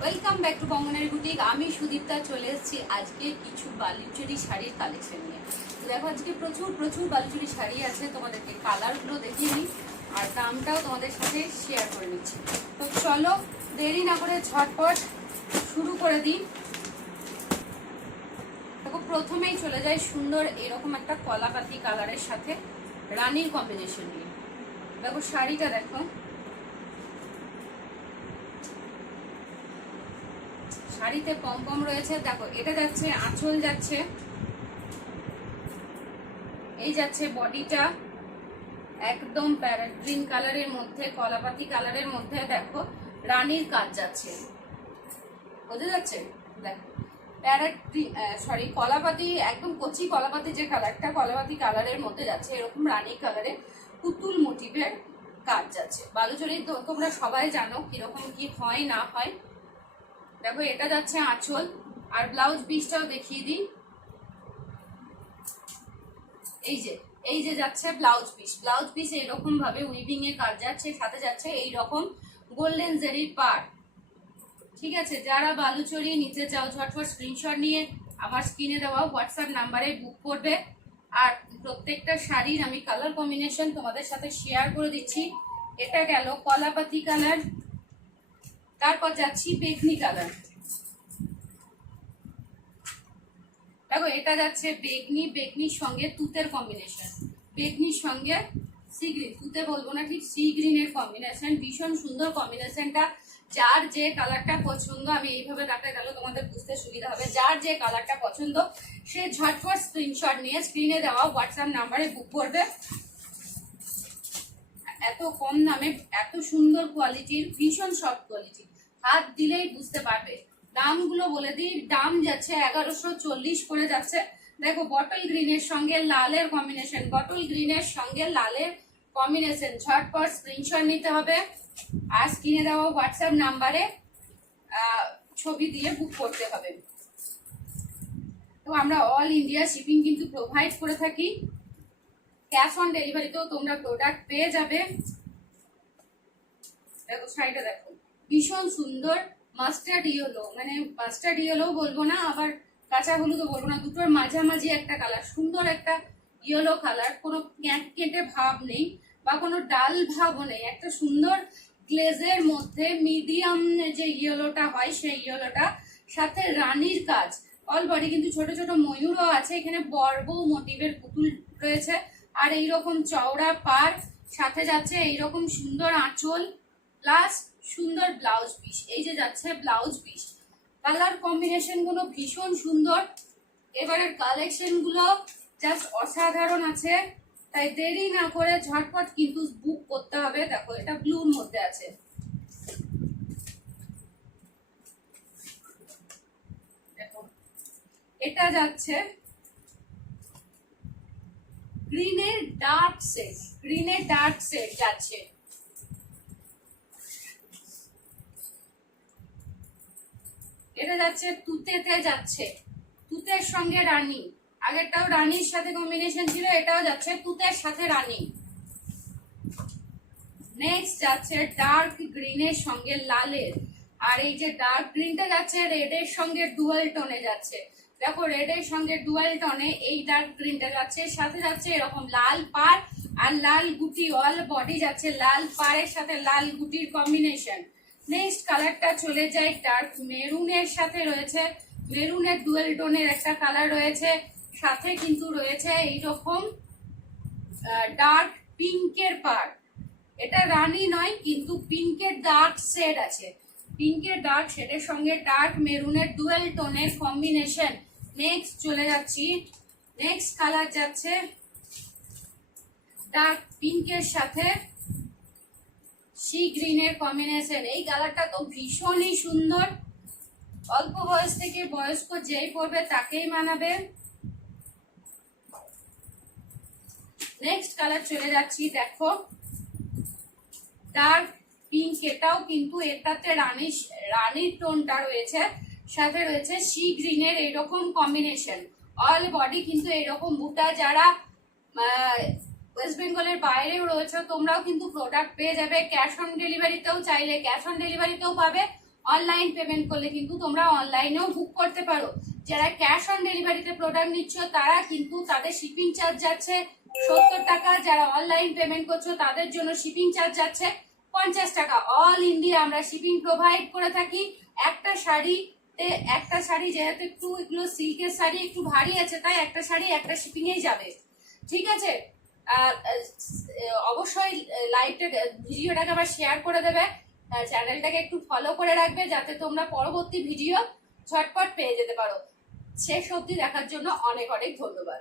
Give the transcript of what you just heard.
Welcome back to Banganari boutique. আমি সুদীপ্তা চলে এসেছি আজকে কিছু বালুচরি শাড়ির কালেকশন নিয়ে। তো দেখো আজকে প্রচুর প্রচুর বালুচরি শাড়ি আছে, তোমাদেরকে কালারগুলো দেখিয়ে নিই আর দামটাও তোমাদের সাথে শেয়ার করে নিচ্ছি। তো চলো দেরি না করে ঝটপট শুরু করে দিই। দেখো প্রথমেই চলে যায় সুন্দর এরকম একটা কলাপাতি কালারের সাথে রানীর কম্বিনেশন নিয়ে। দেখো শাড়িটা দেখো, শাড়িতে কম কম রয়েছে। দেখো এটা যাচ্ছে আঁচল, যাচ্ছে এই যাচ্ছে বডিটা একদম প্যারেট গ্রিন কালারের মধ্যে, কলাপাতি কালারের মধ্যে দেখো রানীর কাজ যাচ্ছে, বোঝা যাচ্ছে? দেখো প্যারেট সরি কলাপাতি, একদম কচি কলাপাতি যে কালারটা, কলাপাতি কালারের মধ্যে যাচ্ছে এরকম রানী কালারে পুতুল মোটিভের কাজ যাচ্ছে। বালুচরি তো তোমরা সবাই জানো কিরকম কি হয় না হয়। দেখো এটা যাচ্ছে আঁচল, আর ব্লাউজ পিসটাও দেখিয়ে দিই। এই যে যাচ্ছে ব্লাউজ পিস, ব্লাউজ পিস এরকম ভাবে উইভিং এর কাজ যাচ্ছে, সাথে যাচ্ছে এই রকম গোল্ডেন জেরি পার। ঠিক আছে, যারা বালুচরি নিতে চাও ঝটপট স্ক্রিনশট নিয়ে আমার স্ক্রিনে দেওয়া হোয়াটসঅ্যাপ নাম্বারে বুক করবে। আর প্রত্যেকটা শাড়ির আমি কালার কম্বিনেশন তোমাদের সাথে শেয়ার করে দিচ্ছি। এটা গেল কলাপাতি কালার, তারপর যাচ্ছি বেগনি কালার। দেখো এটা যাচ্ছে বেগনি, বেগনির সঙ্গে তুতের কম্বিনেশন, বেগনির সঙ্গে সি গ্রিন, তুতে বলবো না ঠিক সি গ্রিনের কম্বিনেশন, ভীষণ সুন্দর কম্বিনেশনটা। যার যে কালারটা পছন্দ, আমি এইভাবে কাটতে গেলে তোমাদের বুঝতে সুবিধা হবে, যার যে কালারটা পছন্দ সে ঝটপট স্ক্রিনশট নিয়ে স্ক্রিনে দেওয়া হোয়াটসঅ্যাপ নাম্বারে বুক করবে। এত কম দামে এত সুন্দর কোয়ালিটির, ভীষণ সফট কোয়ালিটি, হাত দিলেই বুঝতে পারবে। দামগুলো বলে দিই, দাম যাচ্ছে 1140 করে যাচ্ছে। দেখো বটল গ্রিনের সঙ্গে লালের কম্বিনেশন, বটল গ্রিনের সঙ্গে লালের কম্বিনেশন, ঝটপট স্ক্রিনশট নিতে হবে আর স্ক্রিনে দেওয়া হোয়াটসঅ্যাপ নাম্বারে ছবি দিয়ে বুক করতে হবে। তো আমরা অল ইন্ডিয়া শিপিং কিন্তু প্রোভাইড করে থাকি, ক্যাশ অন ডেলিভারিতেও তোমরা প্রোডাক্ট পেয়ে যাবে। দেখো শাড়িটা দেখো ভীষণ সুন্দর, মাস্টার্ড ইয়েলো, মানে মাস্টার্ড ইয়েলো বলবো না আবার কাঁচা হলুদও বলবো না, দুটোর মাঝামাঝি একটা কালার, সুন্দর একটা ইয়েলো কালার, কোনো কেটে ভাব নেই বা কোনো ডাল ভাবও নেই, একটা সুন্দর গ্লেজের মধ্যে মিডিয়াম যে ইয়েলোটা হয় সেই ইয়েলোটা, সাথে রানীর কাজ। অল বডি কিন্তু ছোট ছোট ময়ূরও আছে, এখানে বর্বৌ মোটিভের পুতুল রয়েছে আর এইরকম চওড়া পার, সাথে যাচ্ছে এইরকম সুন্দর আঁচল প্লাস সুন্দর ব্লাউজ পিস। এই যে যাচ্ছে ব্লাউজ পিস, কালার কম্বিনেশন গুলো ভীষণ সুন্দর। এবারের কালেকশন গুলো জাস্ট অসাধারণ আছে, তাই দেরি না করে ঝটপট কিন্তু বুক করতে হবে। দেখো এটা ব্লুর মধ্যে আছে, দেখো এটা যাচ্ছে গ্রিনের ডার্ক শেড, গ্রিনের ডার্ক শেড যাচ্ছে। এটা যাচ্ছে তুতেতে, যাচ্ছে তুতের সঙ্গে রানী, আগেরটাও রানীর সাথে কম্বিনেশন ছিল, এটাও যাচ্ছে তুতের সাথে রানী। নেক্সট যাচ্ছে ডার্ক গ্রিনের সঙ্গে লালের, আর এই যে ডার্ক গ্রিনটা যাচ্ছে রেডের সঙ্গে ডুয়াল টোনে যাচ্ছে। দেখো রেডের সঙ্গে ডুয়াল টোনে এই ডার্ক গ্রিনটা যাচ্ছে, সাথে যাচ্ছে এরকম লাল পার আর লাল গুটি, অল বডি যাচ্ছে লাল পাড়ের সাথে লাল গুটির কম্বিনেশন। নেক্সট কালারটা চলে যায় ডার্ক মেরুনের সাথে, রয়েছে মেরুনের ডুয়েল টোনের একটা কালার রয়েছে, সাথে কিন্তু রয়েছে এইরকম ডার্ক পিঙ্কের পার। এটা রানী নয় কিন্তু পিঙ্কের ডার্ক শেড আছে, পিঙ্কের ডার্ক শেডের সঙ্গে ডার্ক মেরুনের ডুয়েল টোনের কম্বিনেশন। নেক্সট চলে যাচ্ছি, নেক্সট কালার যাচ্ছে ডার্ক পিঙ্কের সাথে সি গ্রিনের কম্বিনেশন। এই কালারটা তো ভীষণই সুন্দর, অল্প বয়স থেকে বয়স্ক যেই পরবে তাকেই মানাবে। নেক্সট কালার চলে যাচ্ছি, দেখো ডার্ক পিঙ্ক, এটাও কিন্তু এটাতে রানীর টোনটা রয়েছে, সাথে রয়েছে সি গ্রিনের এইরকম কম্বিনেশন। অল বডি কিন্তু এইরকম বুটা, যারা ওয়েস্ট বেঙ্গলের বাইরেও রয়েছে তোমরাও কিন্তু প্রোডাক্ট পেয়ে যাবে। ক্যাশ অন ডেলিভারিতেও চাইলে ক্যাশ অন ডেলিভারিতেও পাবে, অনলাইন পেমেন্ট করলে কিন্তু তোমরা অনলাইনেও বুক করতে পারো। যারা ক্যাশ অন ডেলিভারিতে প্রোডাক্ট নিচ্ছ তারা কিন্তু তাদের শিপিং চার্জ যাচ্ছে 70 টাকা, যারা অনলাইন পেমেন্ট করছো তাদের জন্য শিপিং চার্জ যাচ্ছে 50 টাকা। অল ইন্ডিয়া আমরা শিপিং প্রোভাইড করে থাকি। একটা শাড়ি যেহেতু একটু এগুলো সিল্কের শাড়ি একটু ভারী আছে, তাই একটা শাড়ি একটা শিপিং এই যাবে, ঠিক আছে? অবশ্যই ভিডিওটাকে আবার শেয়ার করে দেবে, চ্যানেলটাকে একটু ফলো করে রাখবে যাতে তোমরা পরবর্তী ভিডিও ঝটপট পেয়ে যেতে পারো। শেষ অবধি দেখার জন্য অনেক অনেক ধন্যবাদ।